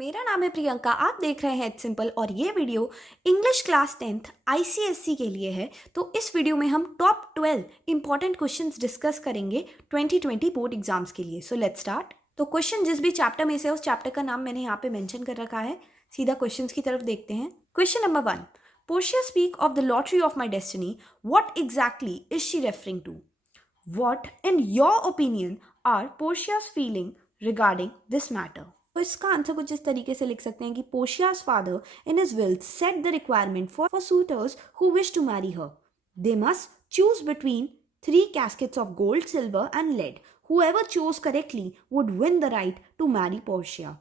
मेरा नाम है प्रियंका, आप देख रहे हैं इट्स सिंपल और ये video English class 10th ICSE के लिए है। तो इस वीडियो में हम टॉप 12 इंपॉर्टेंट क्वेश्चंस डिस्कस करेंगे 2020 बोर्ड एग्जाम्स के लिए। So let's start. तो क्वेश्चन जिस भी चैप्टर में से है उस चैप्टर का नाम मैंने यहाँ पे मेंशन कर रखा है। सीधा क्वेश्चंस की तरफ देखते हैं। Question number 1, Portia speak of the lottery of my destiny, what exactly is she referring to? What, in your opinion, are Portia's feeling regarding this matter? तो इसका आंसर कुछ इस तरीके से लिख सकते हैं कि Portia's father in his will set the requirement for suitors who wish to marry her. They must choose between 3 caskets of gold, silver and lead. Whoever chose correctly would win the right to marry Portia.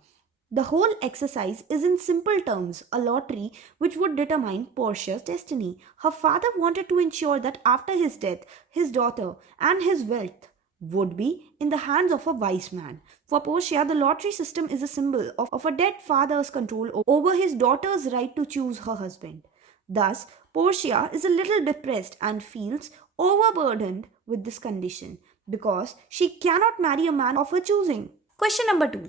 The whole exercise is in simple terms a lottery which would determine Portia's destiny. Her father wanted to ensure that after his death, his daughter and his wealth would be in the hands of a wise man. For Portia, the lottery system is a symbol of a dead father's control over his daughter's right to choose her husband. Thus, Portia is a little depressed and feels overburdened with this condition because she cannot marry a man of her choosing. Question number 2.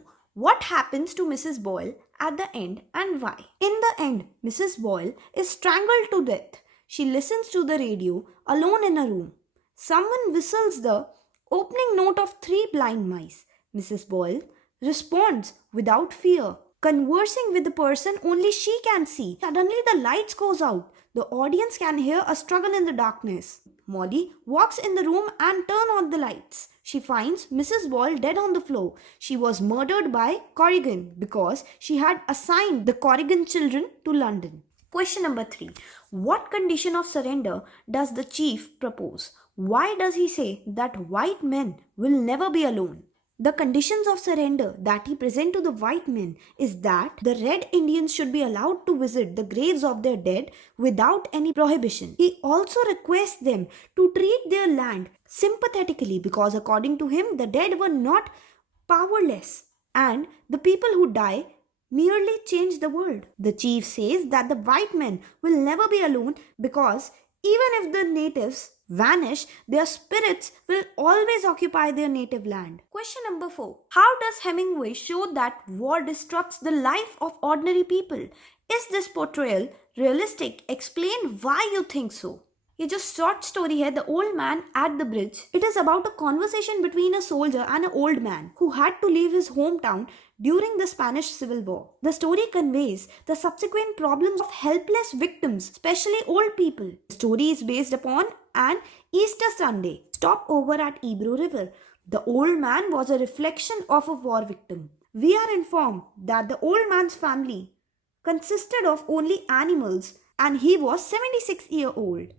What happens to Mrs. Boyle at the end and why? In the end, Mrs. Boyle is strangled to death. She listens to the radio alone in a room. Someone whistles the opening note of 3 blind mice. Mrs. Boyle responds without fear, conversing with the person only she can see. Suddenly the lights goes out. The audience can hear a struggle in the darkness. Molly walks in the room and turns on the lights. She finds Mrs. Boyle dead on the floor. She was murdered by Corrigan because she had assigned the Corrigan children to London. Question number 3. What condition of surrender does the chief propose? Why does he say that white men will never be alone? The conditions of surrender that he presents to the white men is that the red Indians should be allowed to visit the graves of their dead without any prohibition. He also requests them to treat their land sympathetically because according to him the dead were not powerless and the people who die merely change the world. The chief says that the white men will never be alone because even if the natives vanish, their spirits will always occupy their native land. Question number 4. How does Hemingway show that war disrupts the life of ordinary people? Is this portrayal realistic? Explain why you think so. ये जो short story है the old man at the bridge, it is about a conversation between a soldier and a old man who had to leave his home town during the Spanish Civil War. The story conveys the subsequent problems of helpless victims, especially old people. The story is based upon an Easter Sunday stopover at Ebro River. The old man was a reflection of a war victim. We are informed that the old man's family consisted of only animals and he was 76-year-old.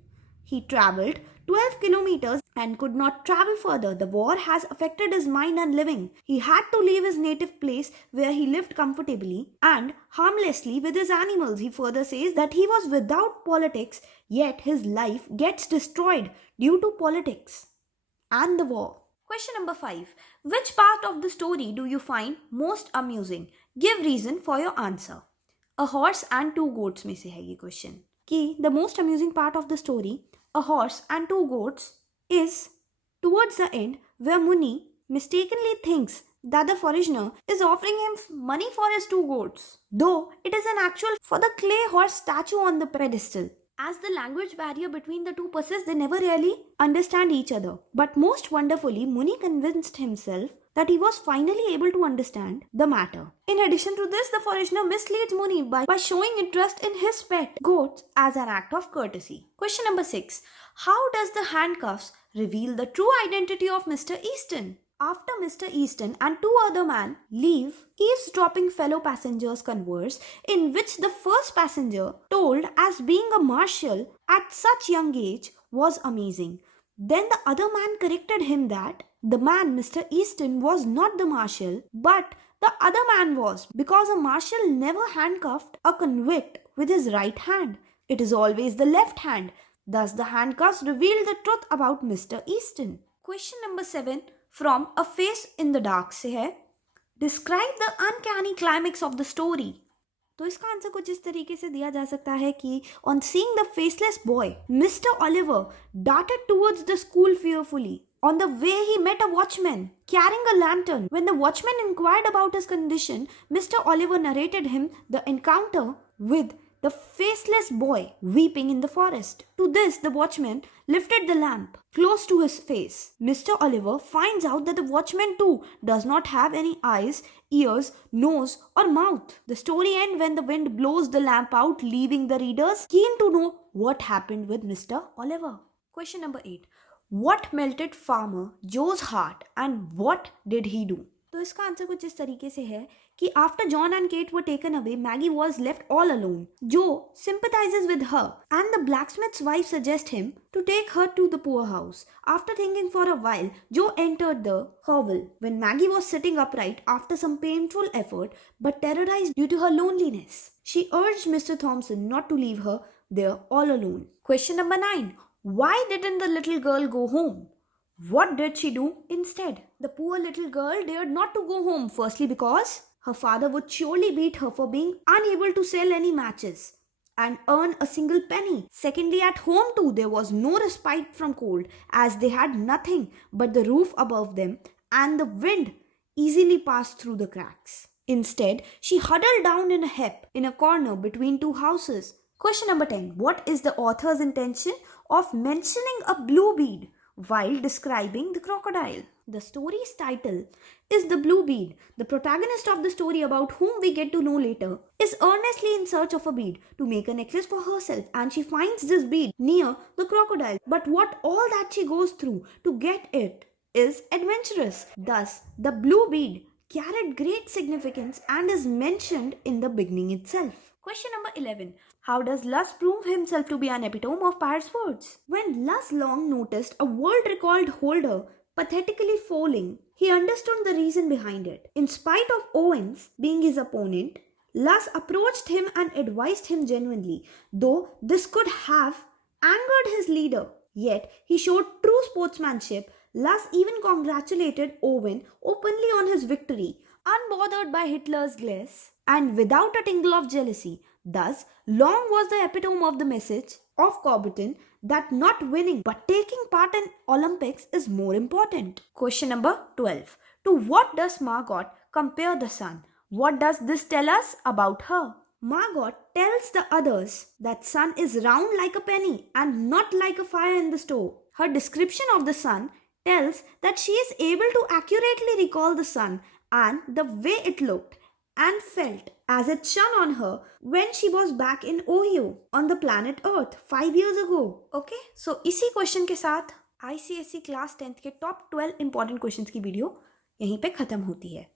He travelled 12 kilometers and could not travel further. The war has affected his mind and living. He had to leave his native place where he lived comfortably and harmlessly with his animals. He further says that he was without politics, yet his life gets destroyed due to politics and the war. Question number 5. Which part of the story do you find most amusing? Give reason for your answer. A horse and 2 goats में से है ये question कि the most amusing part of the story, a horse and 2 goats, is towards the end where Muni mistakenly thinks that the foreigner is offering him money for his 2 goats, though it is an actual for the clay horse statue on the pedestal. As the language barrier between the two persists, they never really understand each other. But most wonderfully, Muni convinced himself that he was finally able to understand the matter. In addition to this, the foreigner misleads Muni by showing interest in his pet goats as an act of courtesy. Question number 6. How does the handcuffs reveal the true identity of Mr. Eastin? After Mr. Eastin and 2 other men leave, eavesdropping fellow passengers converse, in which the first passenger told as being a marshal at such young age was amazing. Then the other man corrected him that the man, Mr. Eastin, was not the marshal, but the other man was, because a marshal never handcuffed a convict with his right hand. It is always the left hand. Thus the handcuffs revealed the truth about Mr. Eastin. Question number 7 from A Face in the Dark से है, Describe the uncanny climax of the story. तो इसका answer कुछ इस तरीके से दिया जा सकता है कि on seeing the faceless boy, Mr. Oliver darted towards the school fearfully. On the way, he met a watchman carrying a lantern. When the watchman inquired about his condition, Mr. Oliver narrated him the encounter with the faceless boy weeping in the forest. To this, the watchman lifted the lamp close to his face. Mr. Oliver finds out that the watchman too does not have any eyes, ears, nose, or mouth. The story ends when the wind blows the lamp out, leaving the readers keen to know what happened with Mr. Oliver. Question number 8. What melted farmer Joe's heart and what did he do? तो इसका answer कुछ इस तरीके से है कि after John and Kate were taken away, Maggie was left all alone. Joe sympathizes with her and the blacksmith's wife suggests him to take her to the poorhouse. After thinking for a while, Joe entered the hovel when Maggie was sitting upright after some painful effort but terrorized due to her loneliness. She urged Mr. Thompson not to leave her there all alone. Question number 9. Why didn't the little girl go home? What did she do instead? The poor little girl dared not to go home, firstly because her father would surely beat her for being unable to sell any matches and earn a single penny. Secondly, at home too, there was no respite from cold as they had nothing but the roof above them and the wind easily passed through the cracks. Instead, she huddled down in a heap in a corner between two houses. Question number 10. What is the author's intention of mentioning a blue bead while describing the crocodile? The story's title is The Blue Bead. The protagonist of the story, about whom we get to know later, is earnestly in search of a bead to make a necklace for herself, and she finds this bead near the crocodile. But what all that she goes through to get it is adventurous. Thus, the blue bead carried great significance and is mentioned in the beginning itself. Question number 11. How does Luss prove himself to be an epitome of Pirate's words? When Luss long noticed a world record holder pathetically falling, he understood the reason behind it. In spite of Owens being his opponent, Luss approached him and advised him genuinely, though this could have angered his leader. Yet he showed true sportsmanship. Luss even congratulated Owen openly on his victory, unbothered by Hitler's glares and without a tingle of jealousy. Thus, Long was the epitome of the message of Coubertin that not winning but taking part in Olympics is more important. Question number 12. To what does Margot compare the sun? What does this tell us about her? Margot tells the others that sun is round like a penny and not like a fire in the stove. Her description of the sun tells that she is able to accurately recall the sun and the way it looked and felt as it shone on her when she was back in Ohio on the planet Earth 5 years ago. Okay, so इसी question के साथ ICSE class 10th के top 12 important questions की video यहीं पे खत्म होती है.